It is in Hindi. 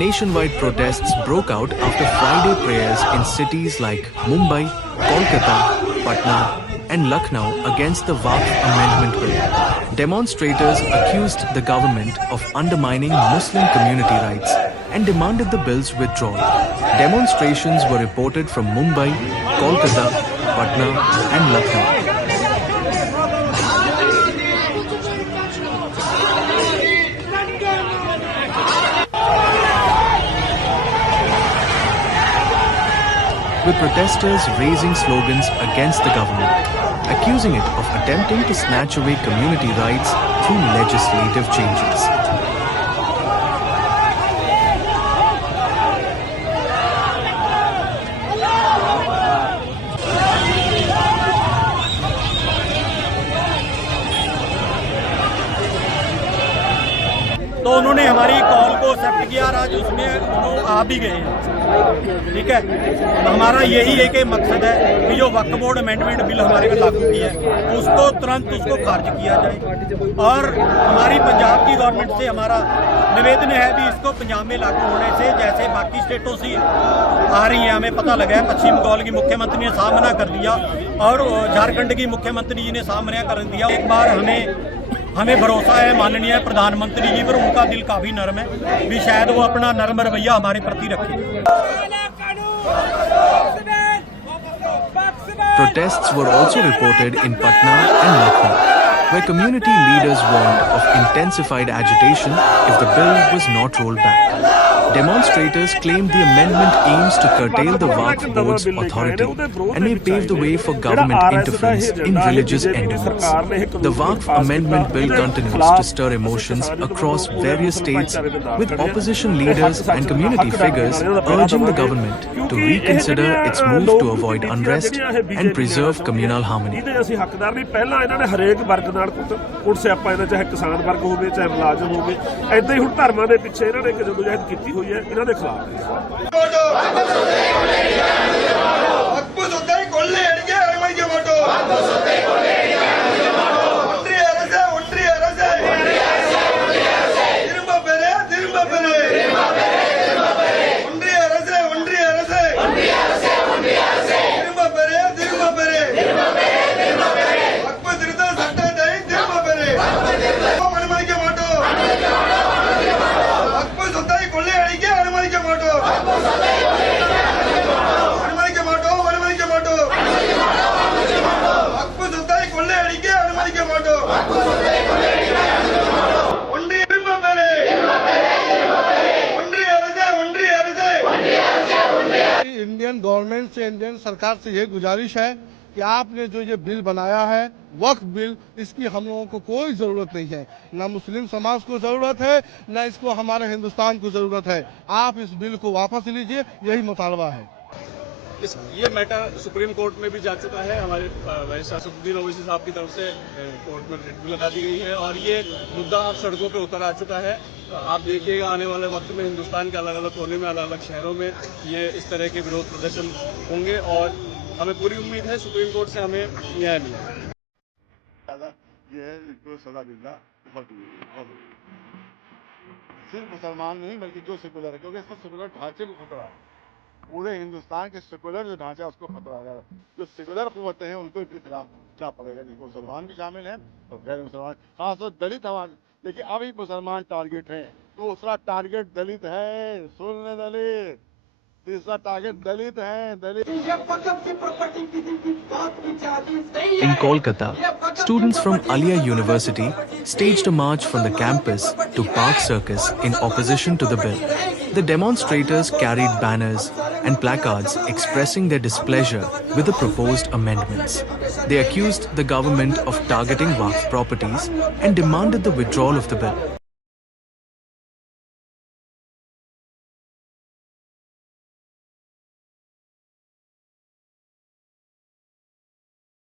Nationwide protests broke out after Friday prayers in cities like Mumbai, Kolkata, Patna and Lucknow against the Waqf Amendment Bill. Demonstrators accused the government of undermining Muslim community rights and demanded the bill's withdrawal. Demonstrations were reported from Mumbai, Kolkata, Patna and Lucknow. With protesters raising slogans against the government, accusing it of attempting to snatch away community rights through legislative changes. तो उन्होंने हमारी कॉल को एक्सेप्ट किया और आज उसमें वो आ भी गए हैं। ठीक है, तो हमारा यही एक मकसद है कि जो वक्फ बोर्ड अमेंडमेंट बिल हमारे को लागू किया है उसको तुरंत उसको खारिज किया जाए। और हमारी पंजाब की गवर्नमेंट से हमारा निवेदन है भी इसको पंजाब में लागू होने से जैसे बाकी स्टेटों से आ रही है, हमें पता लगा है पश्चिम बंगाल की मुख्यमंत्री ने साफ मना कर दिया और झारखंड की मुख्यमंत्री जी ने साफ मना कर दिया। एक बार हमें भरोसा है माननीय प्रधानमंत्री जी पर, उनका दिल काफी नरम है भी शायद वो अपना नरम रवैया हमारे प्रति रखे। Protests were also reported in Patna and Lucknow, where community leaders warned of intensified agitation if the bill was not rolled back. Demonstrators claimed the amendment aims to curtail the Waqf Board's authority and may pave the way for government interference in religious endowments. The Waqf Amendment Bill continues to stir emotions across various states, with opposition leaders and community figures urging the government to reconsider its move to avoid unrest and preserve communal harmony. ਚਾਹੇ ਕਿਸਾਨ ਵਰਗ ਹੋਵੇ ਚਾਹੇ ਮੁਲਾਜ਼ਮ ਹੋਵੇ, ਐਦਾਂ ਹੀ ਹੁਣ ਧਰਮਾਂ ਦੇ ਪਿੱਛੇ ਇਹਨਾਂ ਨੇ ਇੱਕ ਜਦੋਜਹਿਦ ਕੀਤੀ ਹੋਈ ਹੈ, ਇਹਨਾਂ ਦੇ ਖਿਲਾਫ इंडियन गवर्नमेंट से, इंडियन सरकार से ये गुजारिश है कि आपने जो ये बिल बनाया है वक्फ बिल, इसकी हम लोगों को कोई ज़रूरत नहीं है, ना मुस्लिम समाज को ज़रूरत है ना इसको हमारे हिंदुस्तान को ज़रूरत है। आप इस बिल को वापस लीजिए, यही मुतालबा है। ये मैटर सुप्रीम कोर्ट में भी जा चुका है। हमारे बैरिस्टर असदुद्दीन ओवैसी साहब की तरफ से कोर्ट में रिट भी लगा दी गई है और ये मुद्दा अब सड़कों पे उतर आ चुका है। आप देखिएगा आने वाले वक्त में हिंदुस्तान के अलग अलग कोने में, अलग अलग शहरों में ये इस तरह के विरोध प्रदर्शन होंगे और हमें पूरी उम्मीद है सुप्रीम कोर्ट से हमें न्याय मिलेगा। सिर्फ मुसलमान नहीं बल्कि जो सेकुलर है, क्योंकि इसका सेकुलर ढांचे को खतरा है, पूरे हिंदुस्तान के सेकुलर जो ढांचा उसको खतरा है। जो सेकुलर कुव्वतें हैं उनको इसके खिलाफ क्या पड़ेगा, जिसको मुसलमान भी शामिल हैं और गैर मुसलमान, खासतौर दलित आवाज। लेकिन अभी मुसलमान टारगेट है, दूसरा टारगेट दलित है, सुन ले दलित, तीसरा टारगेट दलित है, दलित। In Kolkata, students from Aliyah University staged a march from the campus to Park Circus in opposition to the bill. The demonstrators carried banners and placards expressing their displeasure with the proposed amendments. They accused the government of targeting Waqf properties and demanded the withdrawal of the bill.